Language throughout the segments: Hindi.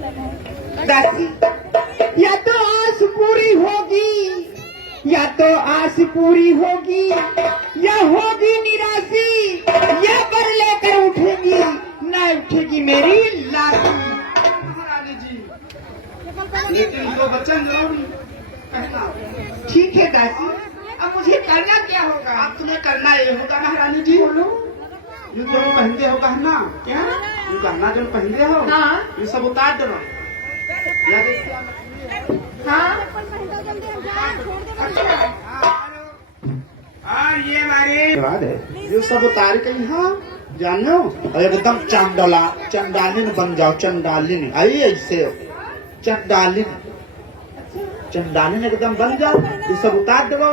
दासी, या तो आस पूरी होगी, या तो आस पूरी होगी, या होगी निराशी, या पर लेकर उठेगी, न उठेगी मेरी लाठी। महारानी जी, लेकिन दो वचन जरूर कहना। ठीक है दासी, अब मुझे करना क्या होगा? आप तुम्हें करना ये होगा महारानी जी, ये जो पहनते हो गहना, क्या? ये गहना जो पहनते हो, हाँ। ये सब उतार दो। या देखिए, हाँ। और ये हमारे ये सब उतार के यहाँ जानो और एकदम चंडालिन बन जाओ। चंडालिन आई ऐसे चंडालिन एकदम बन जाओ। ये सब उतार दो।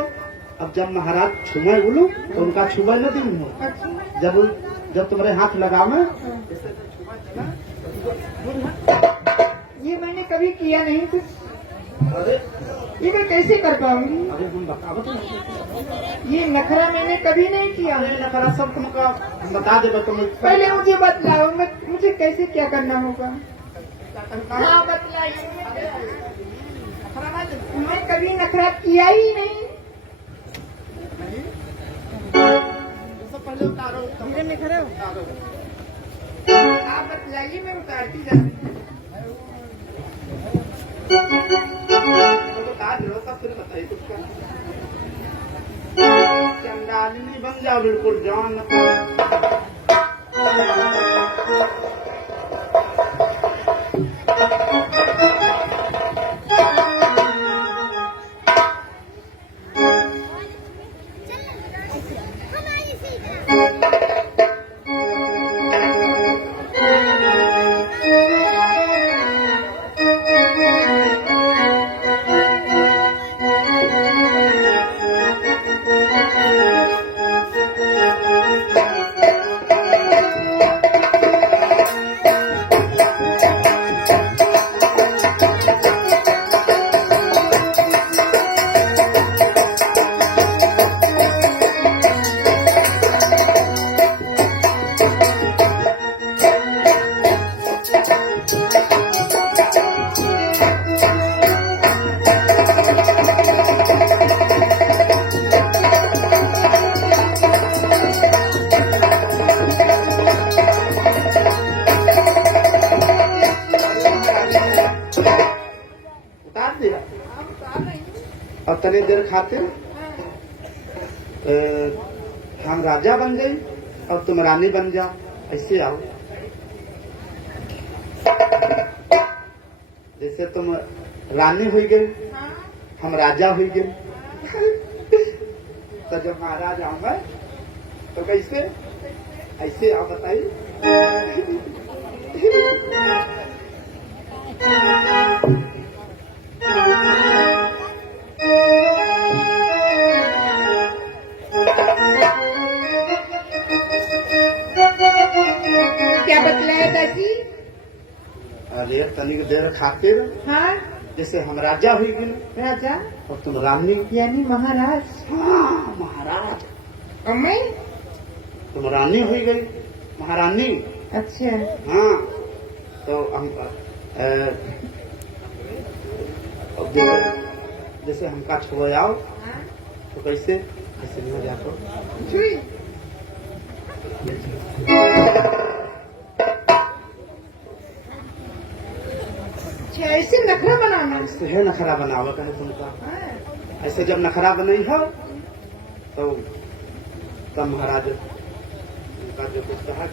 अब जब महाराज छुए बोलू तो उनका छुआ न दी। जब तुम्हारे हाथ लगाओ, ये मैंने कभी किया नहीं कुछ, अरे ये मैं कैसे कर पाऊंगी? अरे तुम बताओ तो। ये नखरा मैंने कभी नहीं किया। अरे नखरा सब तुमका बता दे। तुम पहले मुझे बतलाओ, मुझे कैसे क्या करना होगा? हाँ बतलाइए। मैं कभी नखरा किया ही नहीं। पहले उतारो। धीरे नखरा आप बतलाइए, मैं उतारती जाऊँ। बता दो तब फिर बताइए कुछ का। चंडालिनी बन जाओ बिल्कुल जान। और तनी देर खातिर हम राजा बन गए और तुम रानी बन जाओ। ऐसे आओ, जैसे तुम रानी हुई गई, हम राजा हुई गए। तो जब महाराज आऊंगा तो कैसे ऐसे आओ बताइए। क्या बतलाया दासी? अरे तनिक देर खातिर हाँ जैसे हम राजा हुई गए राजा और तुम रानी। यानी महाराज। हाँ महाराज। और मैं? तुम रानी हुई गई, महारानी। अच्छा। हाँ तो हम जैसे हमका छुए आओ तो कैसे ऐसे नहीं जातो। छुई। अच्छा ऐसे नखरा बनाना। ऐसे है नखरा बनाओ कहे तुमका। हाँ। ऐसे जब नखरा बनाई हो तो तब महाराज उनका जो कुछ कहा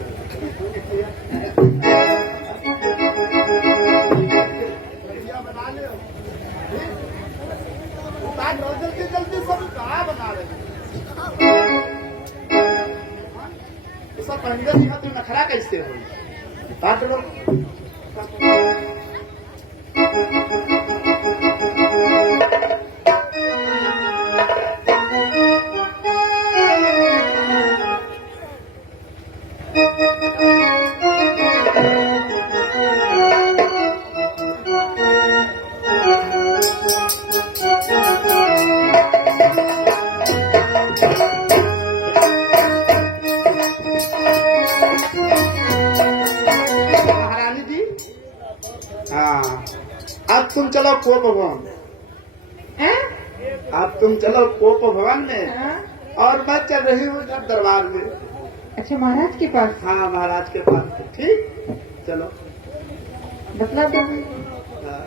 जल्दी जल्दी सब कहा बना रहे सब पहले तो नखरा कैसे हो बात लो। हाँ, अब तुम चलो कोप भवन। हैं? अब तुम चलो कोप भवन में, हाँ? और मैं चल रही हूँ इधर दरबार में। अच्छा, महाराज के पास हाँ, महाराज के पास। ठीक, चलो। बतला दो। हाँ।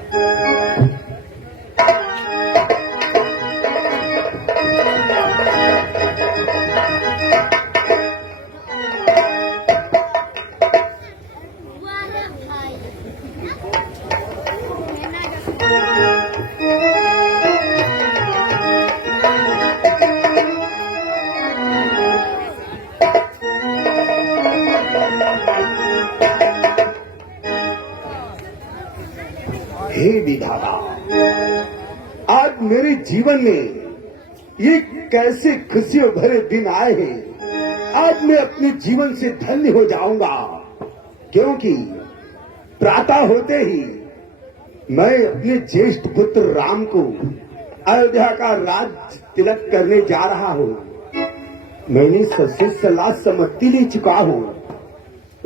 हे विधाता, आज मेरे जीवन में ये कैसे खुशियों भरे दिन आए हैं। आज मैं अपने जीवन से धन्य हो जाऊंगा, क्योंकि प्रातः होते ही मैं अपने ज्येष्ठ पुत्र राम को अयोध्या का राज तिलक करने जा रहा हूँ। मैंने सबसे सलाह सम्मति ले चुका हूँ।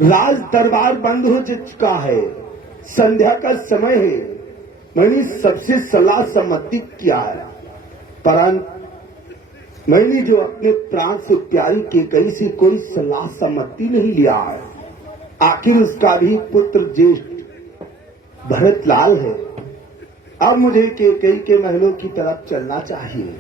राज दरबार बंद हो चुका है, संध्या का समय है। मैंने सबसे सलाह सम्मति किया है, परंतु मैंने जो अपने प्राण से प्यारी केकई से कोई सलाह सम्मति नहीं लिया है। आखिर उसका भी पुत्र ज्येष्ठ भरतलाल है। अब मुझे केकई के महलों की तरफ चलना चाहिए।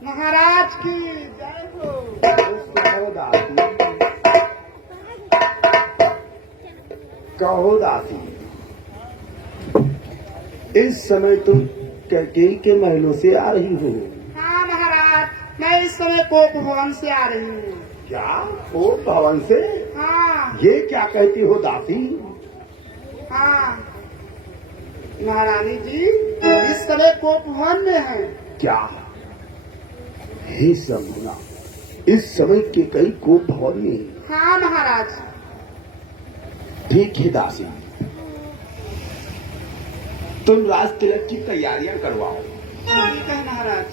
महाराज की जय हो। कहो दासी, इस समय तुम कैकेयी के महलों से आ रही हो? हाँ महाराज, मैं इस समय कोप भवन से आ रही हूँ। क्या कोप भवन से? हाँ ये क्या कहती हो दासी? हाँ महारानी जी, इस समय कोप भवन में है। क्या हे समझना, इस समय केकई कोप भवन में? हाँ महाराज। ठीक है दासी, तुम राज तिलक की तैयारियां करवाओ। ठीक है महाराज।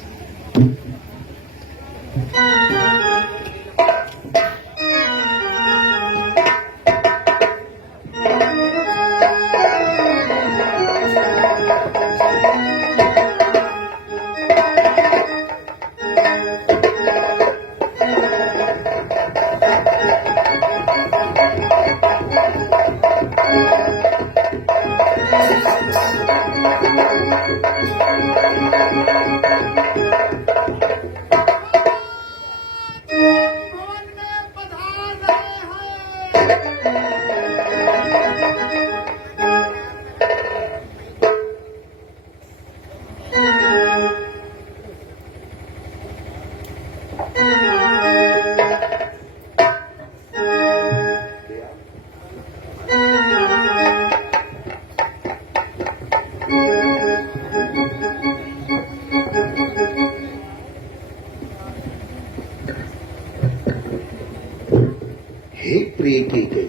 हे प्रिय केकई,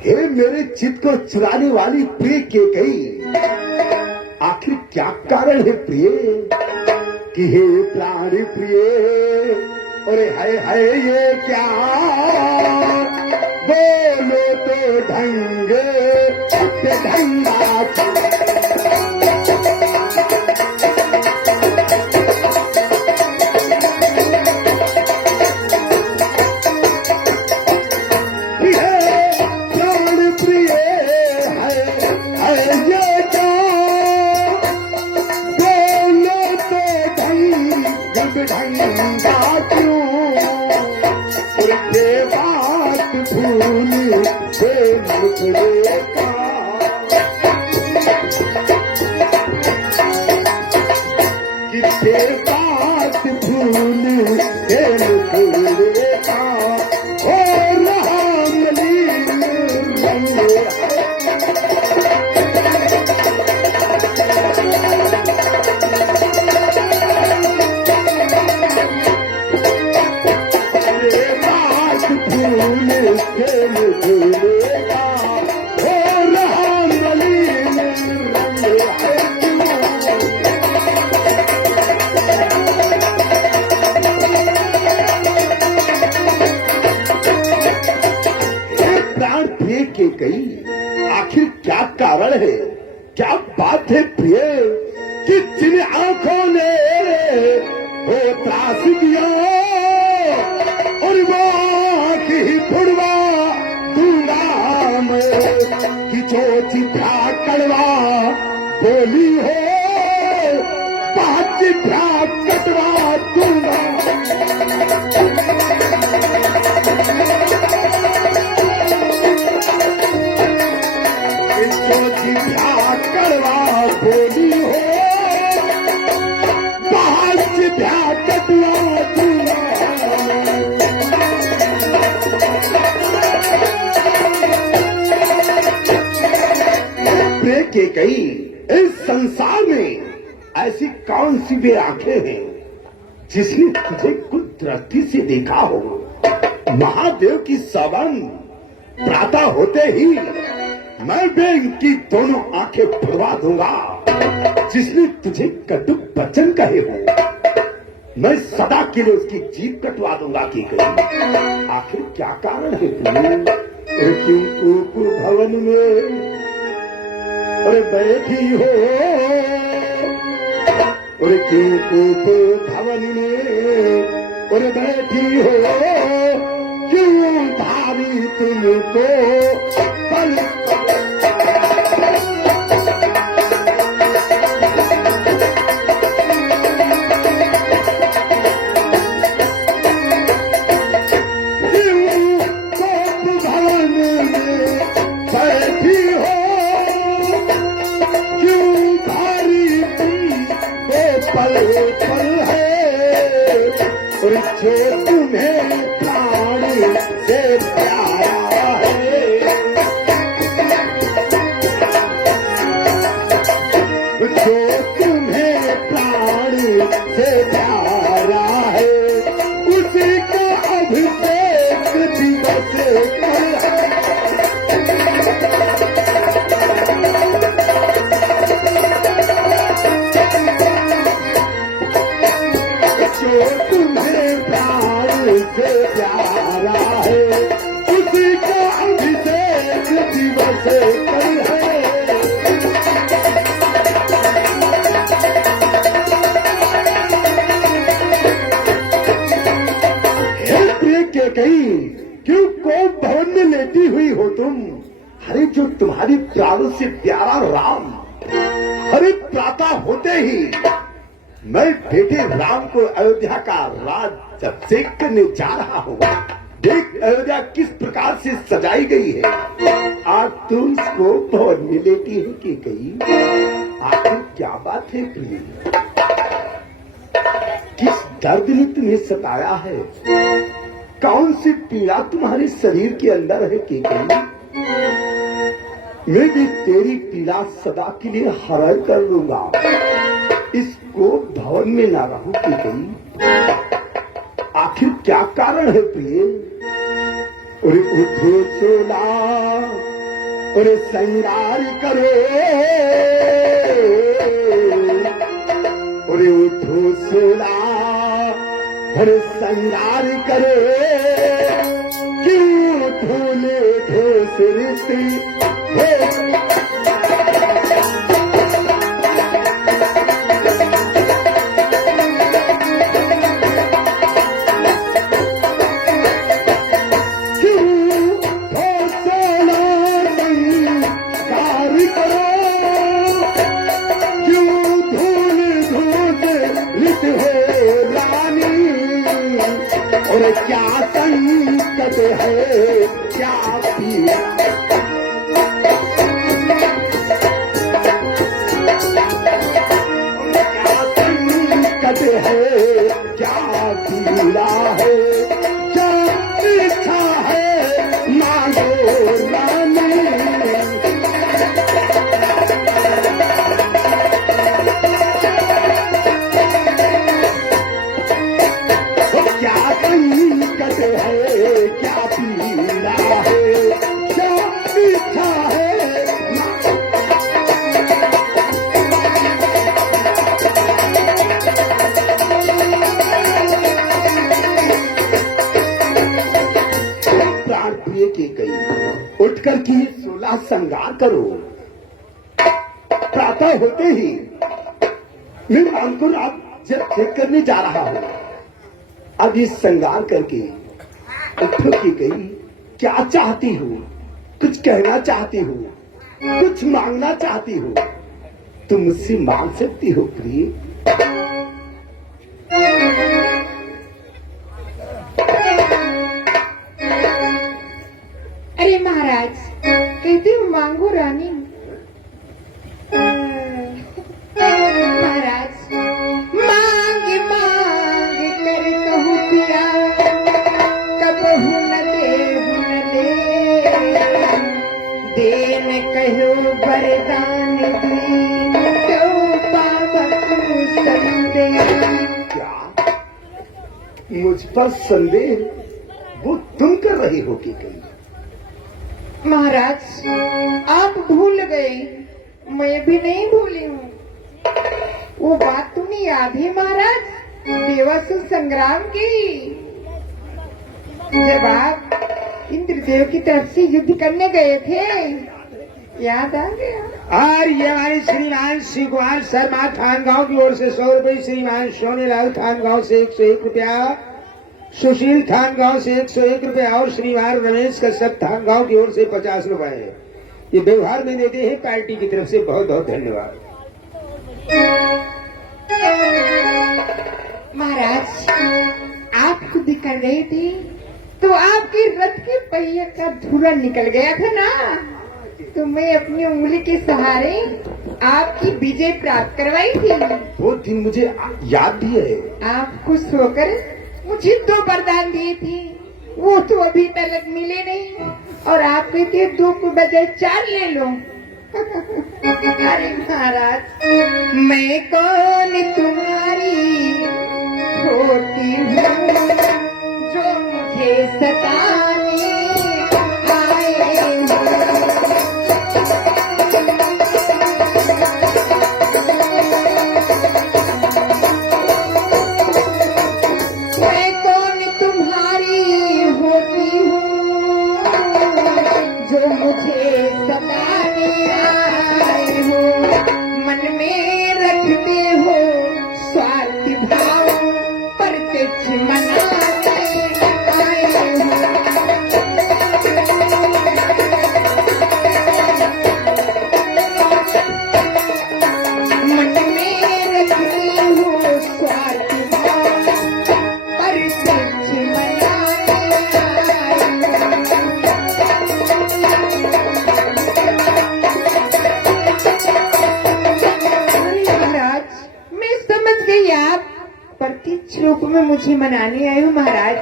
हे मेरे चित्त को चुराने वाली प्रिय केकई, आखिर क्या कारण है प्रिय कि हे प्राण प्रिय? अरे हाय हाय, ये क्या बोलो तो ढंग ढंगा। फूल से झूलेगा हो रहा मलिन रंग है क्यों। प्राण प्रिय के कई आखिर क्या कारण है, क्या बात है प्रिय कि जिन आंखों ने हो त्रास दिया और वो आंख ही फुड़वा दूंगा मैं कि जो चिट्ठा कड़वा बोली हो बात चिट्ठा कटवा दूंगा। कड़वा बोली हो बाहर से कटवा दूंगा। प्रिय के कई इस संसार में ऐसी कौन सी वे आंखें हैं जिसने तुझे कुछ दृष्टि से देखा हो। महादेव की सवन प्रातः होते ही मैं भी इनकी दोनों आंखें फुड़वा दूंगा। जिसने तुझे कटु वचन कहे हो मैं सदा के लिए उसकी जीभ कटवा दूंगा कि कहीं। आखिर क्या कारण है तुम्हें क्यों कूप भवन में अरे बैठी हो और क्यों कूप भवन में और बैठी हो क्यों भारी तुमको पल पल है और जो तुम्हें प्राण से प्यारा है जो तुम्हें प्राण से प्यारा है उसी का अभिषेक दिवस कल है। तुम्हें प्राण से प्यारा है उसी का अभिषेक दिवस कल है। हे प्रिय के कहीं क्यों कोप भवन में लेटी हुई हो तुम। अरे जो तुम्हारी प्राणों से प्यारा राम अरे प्रातः होते ही मैं बेटे राम को अयोध्या का राज अभिषेक करने जा रहा हूँ। देख अयोध्या किस प्रकार से सजाई गई है। आज तुम इसको भवन में लेती है कि गई। आखिर क्या बात है प्रिय किस दर्द ने तुम्हें सताया है। कौन सी पीड़ा तुम्हारे शरीर के अंदर है कि गई। मैं भी तेरी पीड़ा सदा के लिए हरण कर लूंगा। इसको भवन में ना रहूं कि गई। आखिर क्या कारण है प्रिय। और उठो चोला और श्रृंगार करो और उठो चोला और श्रृंगार करो क्यों ढोले ढोस और क्या संकट है क्या पीड़ा। क्या संकट है क्या पीड़ा है क्या इच्छा है मांगो रानी। क्या संकट है क्या पीड़ा मेरा श्रृंगार करो। प्रातः होते ही मैं राम को जब चेक करने जा रहा हूँ। अब इस श्रृंगार करके उठो की गई, क्या चाहती हूँ? कुछ कहना चाहती हूँ, कुछ मांगना चाहती हूँ, तुम मुझसे मांग सकती हो प्रिय। अरे महाराज, कहते हो मांगो रानी। महाराज, मांग मांग कर कहूँ पिया, कबहू न देन कहो वरदान दीन, तो पावक संदेह। क्या मुझ पर संदेह वो तुम कर रही हो कि कहीं? महाराज, आप भूल गए, मैं भी नहीं भूली हूँ। वो बात तुम्हें याद है महाराज, देवासुर संग्राम की, जब आप इंद्रदेव की तरफ से युद्ध करने गए थे, याद आ गया? और ये हमारे श्रीमान शिव कुमार शर्मा थान गांव की ओर से 100 रुपये, श्रीमान सोनेलाल थान गांव से 101 रुपया, सुशील थान गांव से 101 रुपया और श्रीमान रमेश कश्यप थान गांव की ओर से 50 रुपए ये व्यवहार में देते हैं पार्टी की तरफ से। बहुत बहुत धन्यवाद। महाराज, आप खुद कर रहे थे तो आपके रथ के पहिए का धुरा निकल गया था ना, तो मैं अपनी उंगली के सहारे आपकी विजय प्राप्त करवाई थी। वो दिन मुझे याद भी है। आप खुश होकर मुझे 2 वरदान दिए थे, वो तो अभी तक मिले नहीं, और आप कहते 2 को बजाय 4 ले लो। अरे महाराज, मैं कौन तुम्हारी होती हूँ जो मुझे सताने आए हो। मैं कौन तुम्हारी होती हूँ जो मुझे सताने आए हो। मन में रखते हो स्वार्थी भाव, प्रत्यक्ष मनाने आए हो। मन में रखते हो स्वार्थी भाव, प्रत्यक्ष मनाने आए हो। महाराज, मैं समझ गई आप प्रत्यक्ष रूप में मुझे मनाने आए हो। महाराज,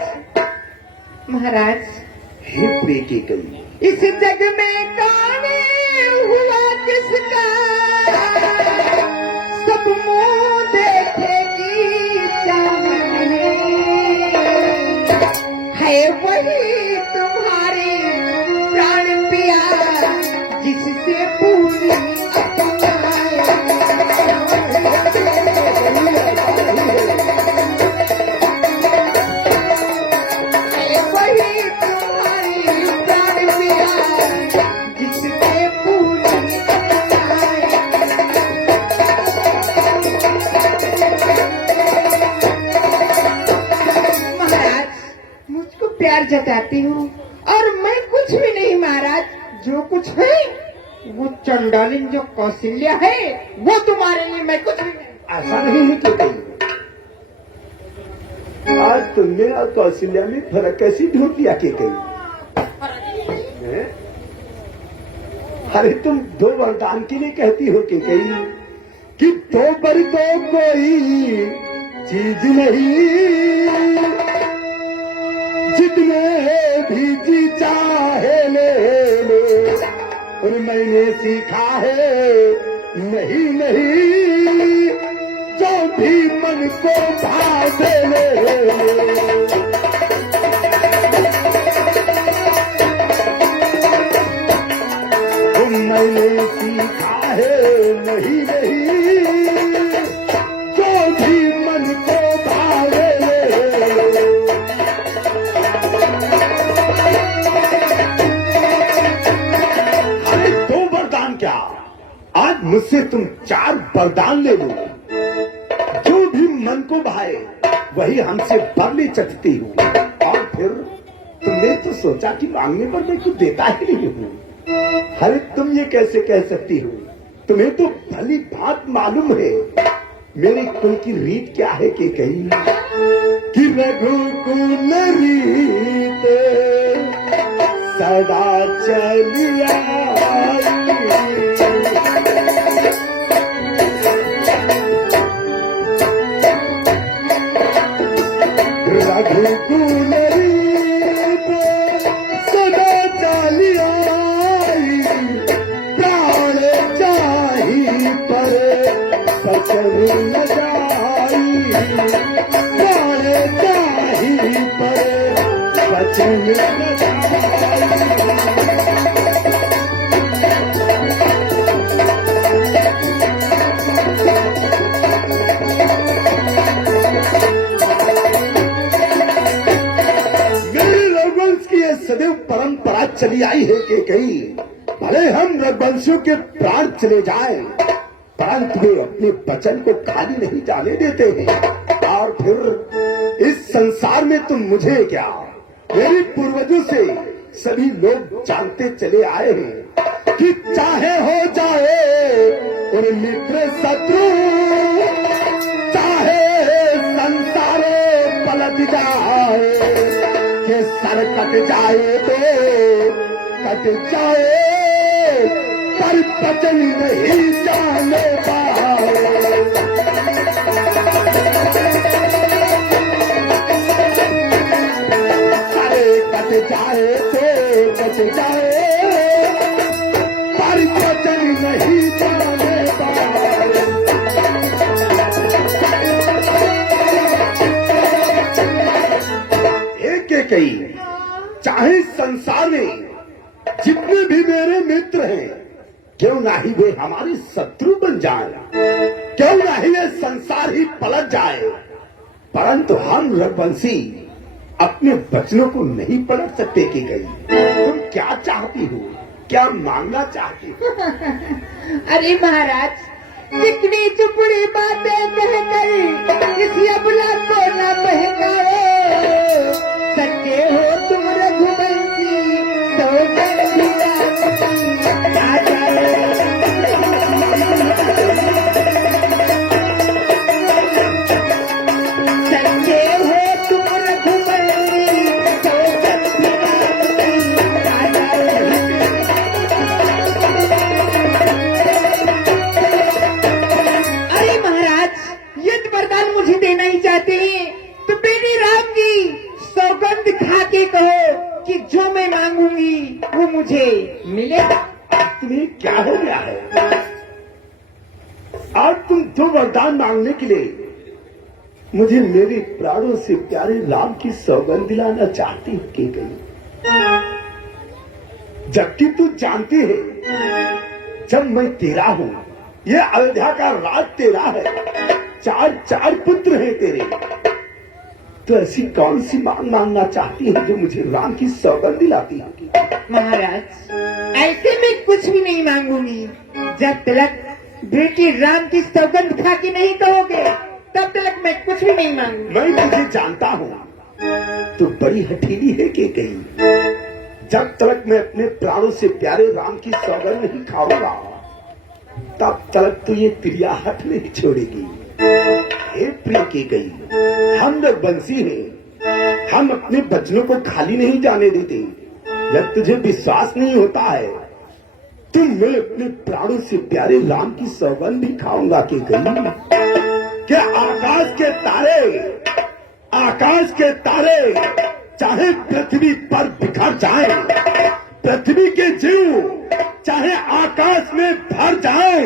हे प्रिय की गई, इस जग में कौन हुआ किसका, सब मुंह देखेगी चाहत है वही तुम्हारे प्राण पिया, जिससे पूरी वही तुम्हारी प्राण पिया, जिससे पूरी महाराज, मुझको प्यार जताती हूँ और मैं कुछ भी नहीं महाराज, जो कुछ है वो चंडालिन जो कौशल्या है वो तुम्हारे लिए, मैं कुछ भी नहीं। ऐसा नहीं है कि गई। आज तुमने और कौशल्या में फर्क कैसी ढूंढ लिया कि गई? हैं? अरे तुम 2 वरदान के लिए कहती हो कि गई कि 2 पर 2 कोई चीज नहीं, जितने भी जी चाहे ले लो, और मैंने सीखा है नहीं नहीं, जो भी मन को भावे ले। मैंने सीखा है नहीं नहीं, जो भी मन को भावे ले। मुझसे तुम 4 वरदान ले लो, जो भी मन को भाए वही हमसे बदले चखती हूँ। और फिर तुमने तो सोचा कि मांगने पर मैं कुछ देता ही नहीं हूँ। अरे तुम ये कैसे कह सकती हो? तुम्हें तो भली बात मालूम है मेरी कुल की रीत क्या है कि कही कि रघुकुल रीत सदा चलिया रघुकुल रीत सदा चलिया प्राण चाही पर बचन न जाई प्राण चाही पर बचन न जाई। सदैव परंपरा चली आई है कि कहीं भले हम रघुवंशियों के प्राण चले जाएं, परंतु वे अपने वचन को खाली नहीं जाने देते हैं। और फिर इस संसार में तुम मुझे क्या, मेरे पूर्वजों से सभी लोग जानते चले आए हैं कि चाहे हो जाए और मित्र शत्रु, चाहे संसार पलट जाए के सर कट जाए तो कट जाए पर बचन नहीं जाने पाए। अरे कट जाए तो कट जाए पर बचन नहीं जाने पाए। एक कही चाहे संसार में जितने भी मेरे मित्र हैं क्यों ना ही वे हमारे शत्रु बन जाए, क्यों ना ही ये संसार ही पलट जाए, परंतु हम रघुवंशी अपने वचनों को नहीं पलट सकते कि गई। तुम क्या चाहती हो, क्या मांगना चाहती हो? अरे महाराज, चिकनी चुपड़ी बातें कहकर इस अबला को न बहकाओ। सच्चे हो तुम रघुवंशी तो आ जाए। सच्चे हो तुम रघुवंशी तो आ जाए। अरे महाराज, यदि वरदान मुझे देना ही चाहते हैं तो बेटी राम की सौगंध खा के कहो कि जो मैं मांगूंगी वो मुझे मिलेगा। तुम्हें क्या हो गया है? आज तुम 2 वरदान मांगने के लिए मुझे मेरे प्राणों से प्यारे राम की सौगंध दिलाना चाहती हो कि गई, जबकि तू जानती है जब मैं तेरा हूं, ये अयोध्या का राज तेरा है, 4 पुत्र हैं तेरे, तो ऐसी कौन सी मांग मांगना चाहती है जो मुझे राम की सौगंध दिलाती है? महाराज, ऐसे मैं कुछ भी नहीं मांगूंगी। जब तक बेटी राम की सौगंध खा के नहीं कहोगे तब तक मैं कुछ भी नहीं मांगूंगी। मैं तुझे जानता हूँ, तो बड़ी हठीली है कि कहीं जब तक मैं अपने प्राणों से प्यारे राम की सौगंध नहीं खाऊंगा तब तक तो ये तिरियाहट नहीं छोड़ेगी। हे प्रिय की गई, हम रघुवंशी हैं, हम अपने वचनों को खाली नहीं जाने देते। जब तुझे विश्वास नहीं होता है तो मैं अपने प्राणों से प्यारे राम की सौगंध भी खाऊंगा कि गई। क्या आकाश के तारे चाहे पृथ्वी पर बिखर जाए, पृथ्वी के जीव चाहे आकाश में भर जाए,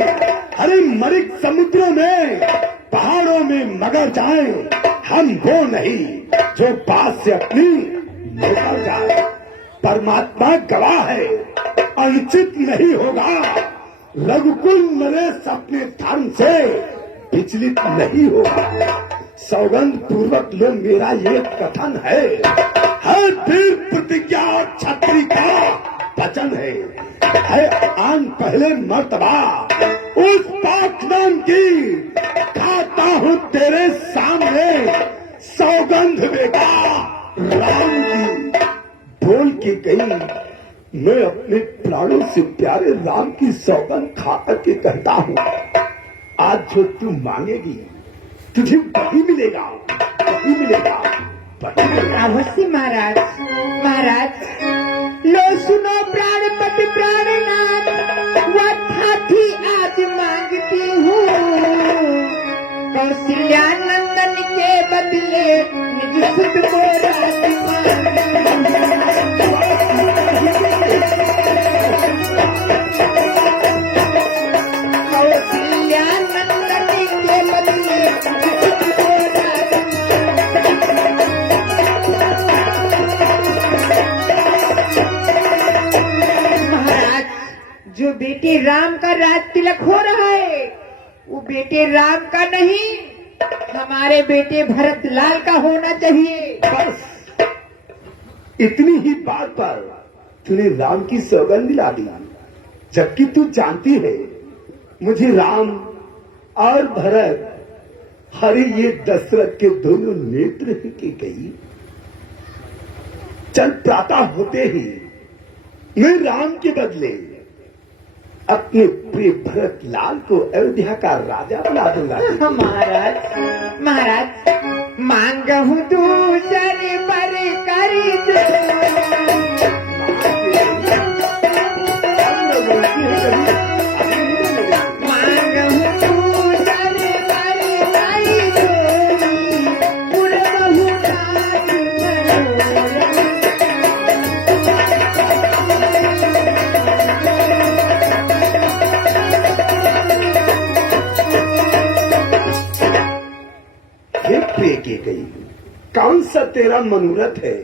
अरे मरिक समुद्रों में पहाड़ों में मगर जाए, हम वो नहीं जो बात से अपनी निकल जाए। परमात्मा गवाह है, अनुचित नहीं होगा। रघुकुल नरेश अपने धर्म से विचलित नहीं होगा। सौगंध पूर्वक लो मेरा ये कथन है, हर वीर प्रतिज्ञा और छत्री का वचन है। है आन पहले मर्तबा उस पाक नाम की खाता हूँ तेरे सामने सौगंध बेटा राम की। बोल के गई, मैं अपने प्राणों से प्यारे राम की सौगंध खाकर के कहता हूँ, आज जो तू मांगेगी तुझे वही मिलेगा, वही मिलेगा, वही मिलेगा। अवश्य महाराज। महाराज लो सुनो प्राणपति प्राणनाथ, वही आज मांगती हूँ। कौशल्या नंदन के बदले निज सुध को राज कौशल्या नंदन के बदले निज सुध को राज महाराज, जो बेटे राम का राज तिलक हो रहा है वो बेटे राम का नहीं, हमारे बेटे भरत लाल का होना चाहिए। बस इतनी ही बात पर तूने राम की सौगंध दिला दी, जबकि तू जानती है मुझे राम और भरत, हरे ये दशरथ के दोनों नेत्र ही की गई। चल प्रातः होते ही मैं राम के बदले अपने प्रिय भरत लाल को अयोध्या का राजा बना दूंगा। महाराज महाराज मांगहूँ दूसरे पर कर दो। मांगहूँ दूसरे पर कर दो, पुरबहु नाथ हे प्रिय की गई, कौन सा तेरा मनोरथ है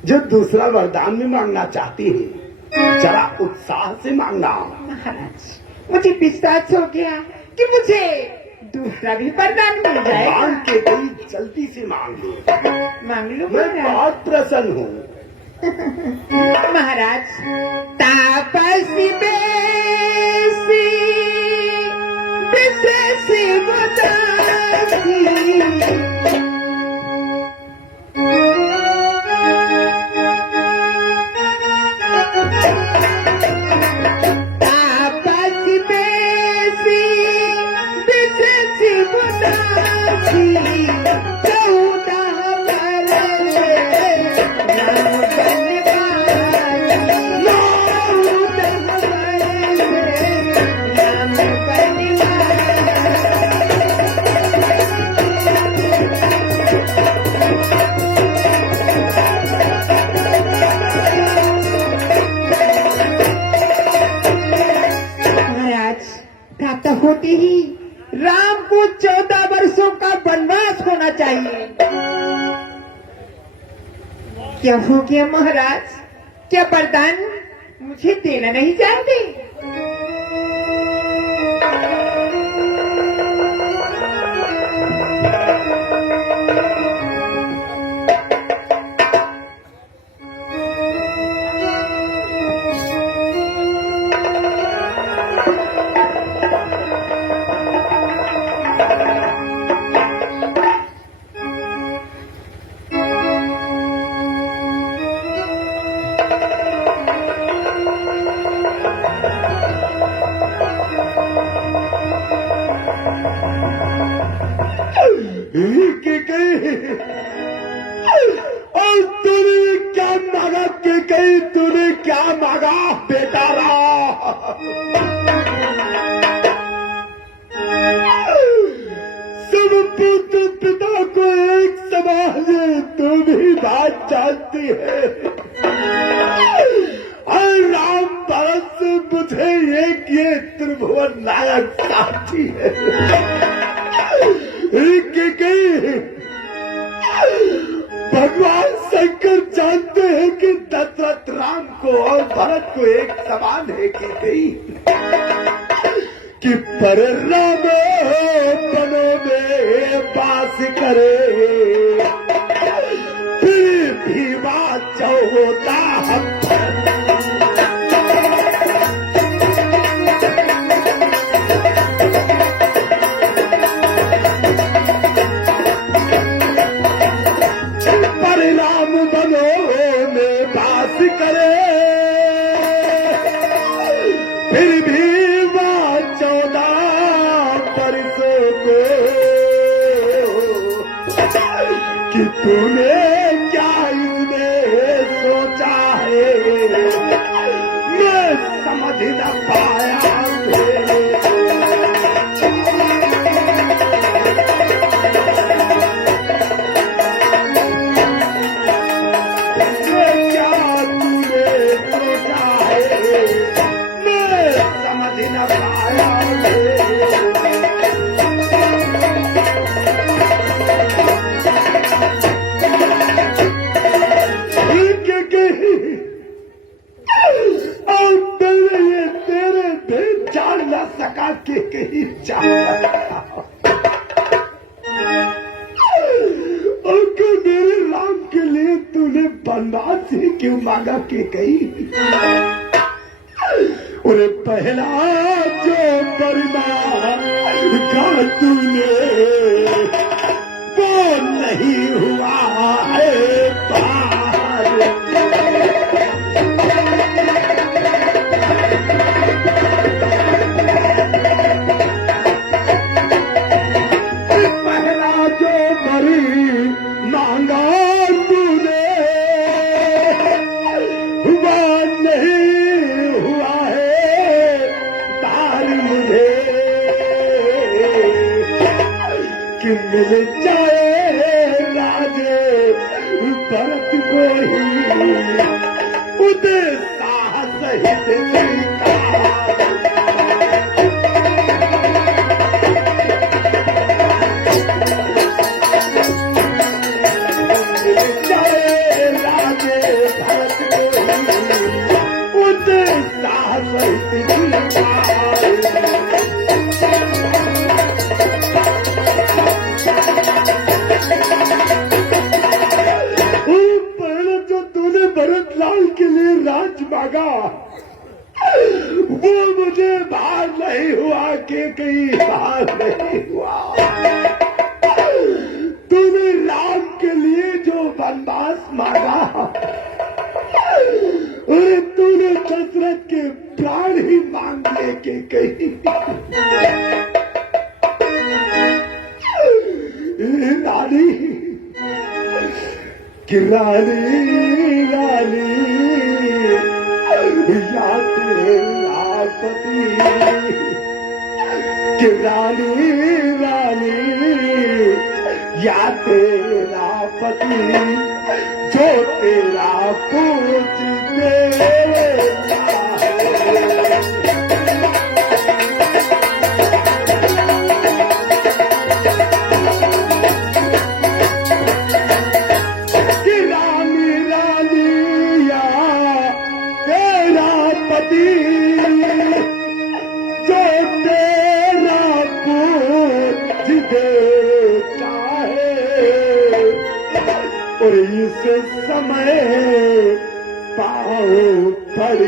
जो दूसरा वरदान में मांगना चाहती है? जरा उत्साह से मांगना। महाराज मुझे विश्वास हो गया कि मुझे दूसरा भी वरदान मिल जाएगा। मांग के गई, जल्दी से मांग लो। मांग लो मैं महाराज। बहुत प्रसन्न हूँ। महाराज तापसी बेसी विशेष उदासी, तापसी बेसी विशेष उदासी, 14 बरस राम प्रातः होते ही राम को 14 वर्षों का वनवास होना चाहिए। क्या हो गया महाराज? क्या वरदान मुझे देना नहीं चाहते? और तूने क्या मांगा? के कही तूने क्या मांगा बेटा राम? सब पुत्र पिता को एक समान है, तू भी बात जानती है। और राम भरत से मुझे एक ये त्रिभुवन नायक साथी है। भगवान शंकर जानते हैं कि दशरथ राम को और भरत को एक समान है कि नहीं, कि पर राम बनों में वास करे, फिर भी बात होता हम तूने बनवास से क्यों मांगा के कही? और पहला जो बरमान का तूने वो नहीं हुआ है पार। पहला जो बरी मांगा तूने हुआ नहीं हुआ है तार मुझे कि मिल जाए राजे भरत को ही उदय साहस सहित जो तूने भरत लाल के लिए राज मांगा वो मुझे भार नहीं हुआ के कहीं भार नहीं हुआ। तूने राम के लिए जो वनवास मांगा और तूने दशरथ के प्राण ही मांग लिए के कहीं। रानी कि रानी रानी या तेरा पति कि रानी रानी या तेरा पति जो तेरा पूछ और इस समय पाओ पड़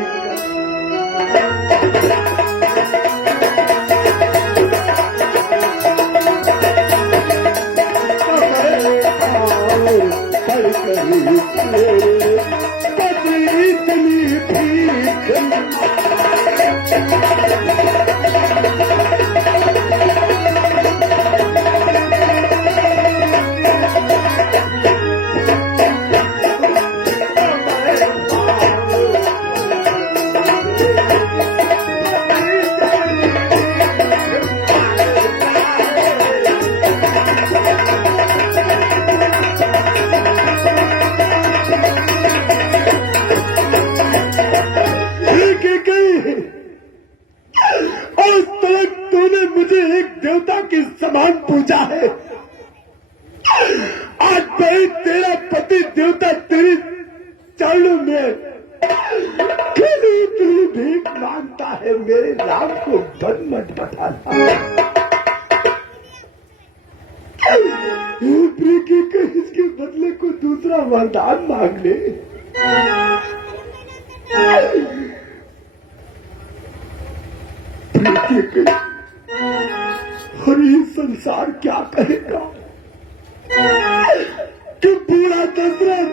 समान पूजा है। आज भाई तेरा पति देवता तेरी चरणों में तेरी भीख मांगता है, मेरे राम को धन मत बताना। प्रीति के इसके बदले को दूसरा वरदान मांग ले। प्रीति के और ये संसार क्या करेगा कि पूरा दशरथ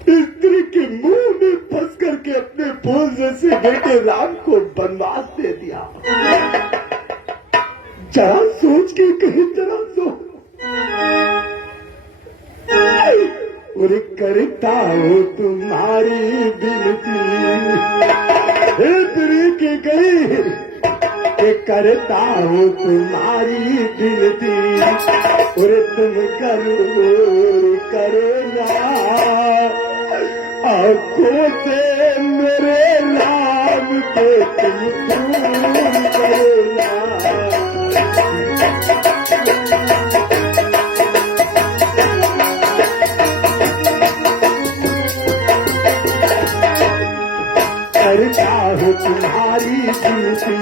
स्त्री के मुंह में फंस करके अपने भोज जैसे बेटे राम को वनवास दे दिया। जरा सोच के कहीं जरा सोच। और करता हो तुम्हारी विनती स्त्री के गई कि करता हूँ तुम्हारी विनती और तुम करो ना आंखों से मेरे नाम को तुम दूर करो ना। करता हूँ तुम्हारी ड्यूटी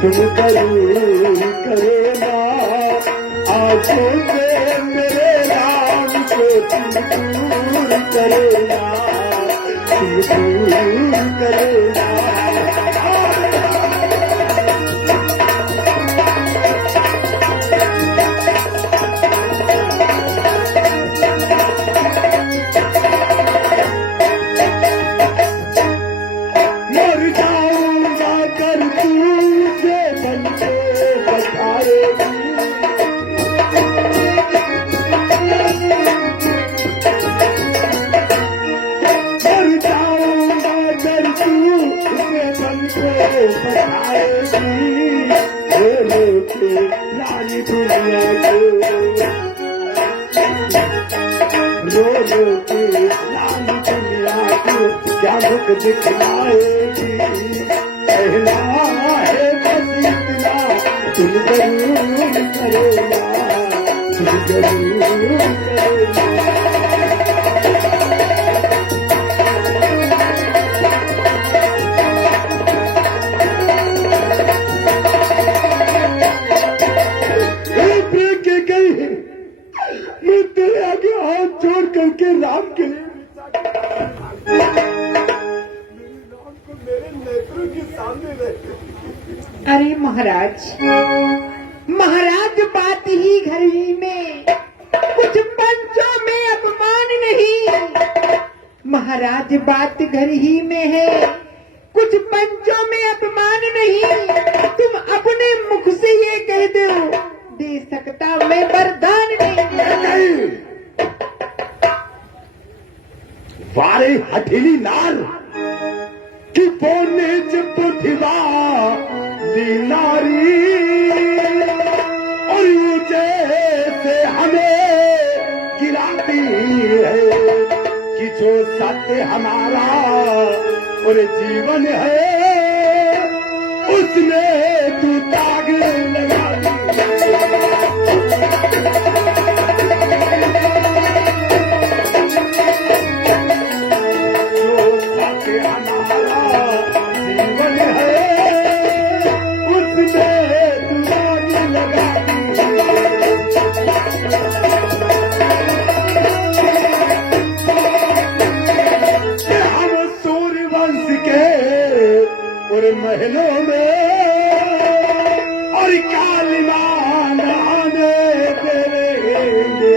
तुम करो ना आंखों से मेरे राम को तुम दूर करोना, तुम दूर करोना। मर जाऊंगा कर तुझे मन को बताएगी, मर जाऊंगा कर तुझे मन को बताएगी, बोलो के रानी दुनिया को, बोलो के रानी दुनिया को क्या मुख दिखलाएगी, कहना है बस इतना, तुम जरूर करोना, तुम जरूर करोना। के गई है, मैं तेरे आगे हाथ जोड़ करके राम के लिए मेरे नेत्रों के सामने रहे। अरे महाराज, महाराज बात ही घर ही में, कुछ पंचों में अपमान नहीं। महाराज बात घर ही में है, कुछ पंचों में अपमान नहीं। तुम अपने मुख से ये कह दो, दे सकता मैं वरदान नहीं। वारे हठीली नार कि बोने पृथ्वा लीलारी, और ये जैसे हमें गिराती है कि जो सत्य हमारा और जीवन है उसमें तू दाग लगा दी। जो सत्य हमारा जीवन है उसमें तू दाग लगा दी। हम सूर्यवंश के और महलों में और कालिमान आने देंगे,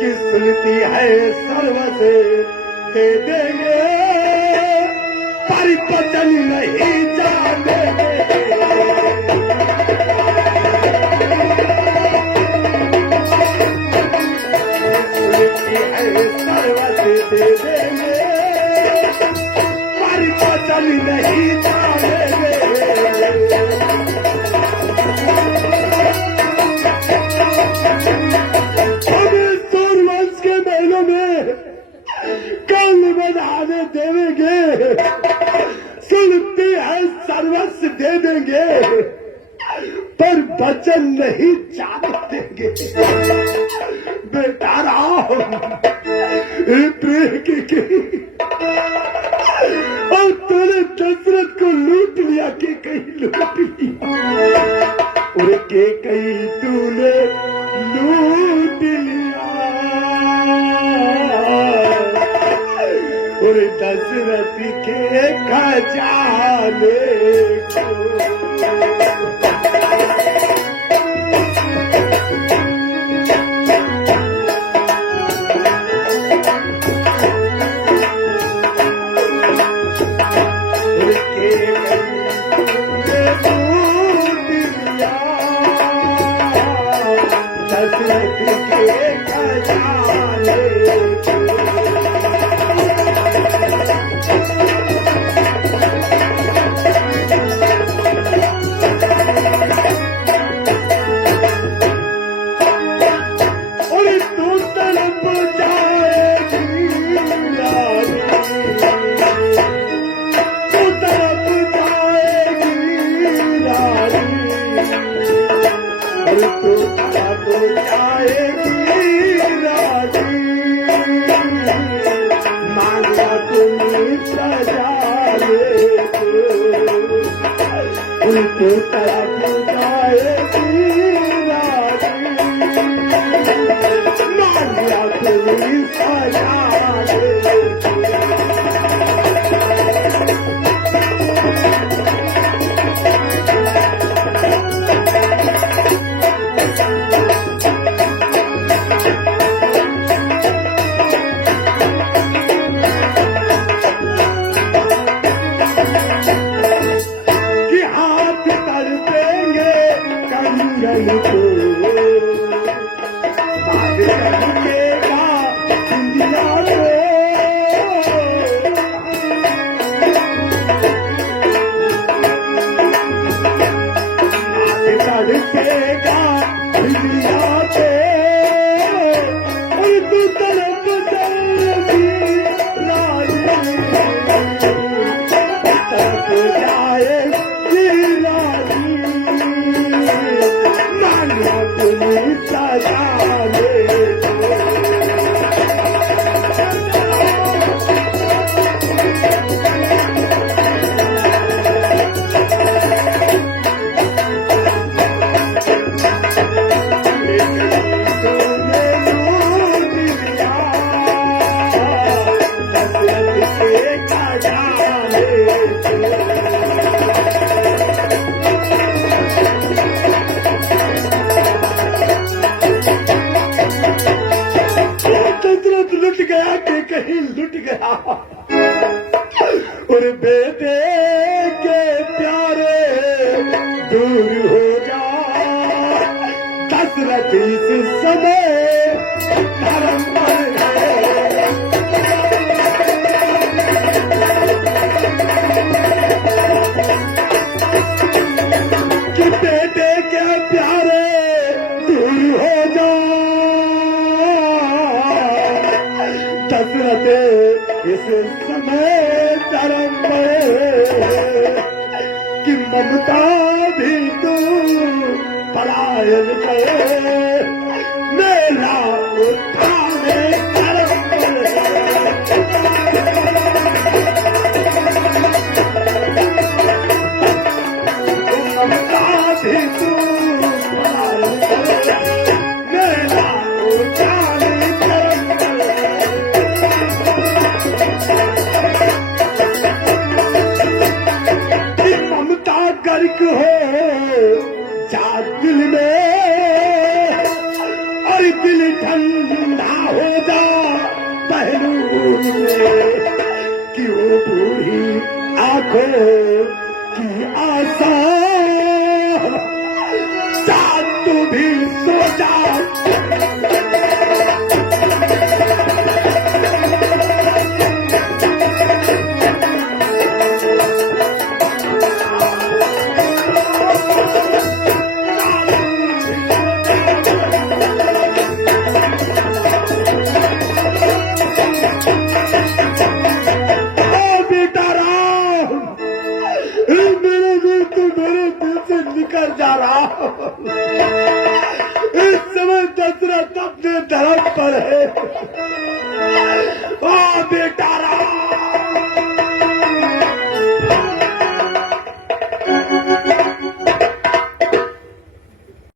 किस्मती है सर्वस दे देंगे, परिपचन नहीं जानेंगे। किस्मती है सर्वस दे देंगे, परिपचन नहीं जानेंगे। हमें सूर्यवंश के महलों में कल बनाने देंगे, सुनते हैं सर्वस्व दे देंगे, पर वचन नहीं जाने देंगे। बेटा राम और तूने दशरथ को लूट लिया कि कहीं लूट लिया, और के कहीं तूने लूट लिया, और दशरथ के खजाने को। जाएगी राजी सजा दे। कि हाथ कर देंगे कंगन को, बात करेगा इंडिया को। हाथ तड़पेगा इंडिया पे, और तू तरफ जाएगी रानी, तरफ जाएगी रानी, मानो तुम सजा दे। तुरंत लुट गया कि कहीं लुट गया, और बेटे के प्यारे दूर हो जा। दशरथ इस समय धर्म पर है, कि बेटे के प्यारे दूर हो जा। दशरथ इस समय धर्म पर, कि ममता भी तू पलायन करे, मेरा उठाने धर्म ममता भी तू पलायन करे, मेरा उठाने धर्म ममता गर्क हो जा दिल में, और दिल ठंडा हो जा पहलू में, कि वो बूढ़ी आंखों की आशा साथ तू भी सो जा। निकल जा रहा हूं। इस समय दशरथ अपने धर्म पर है,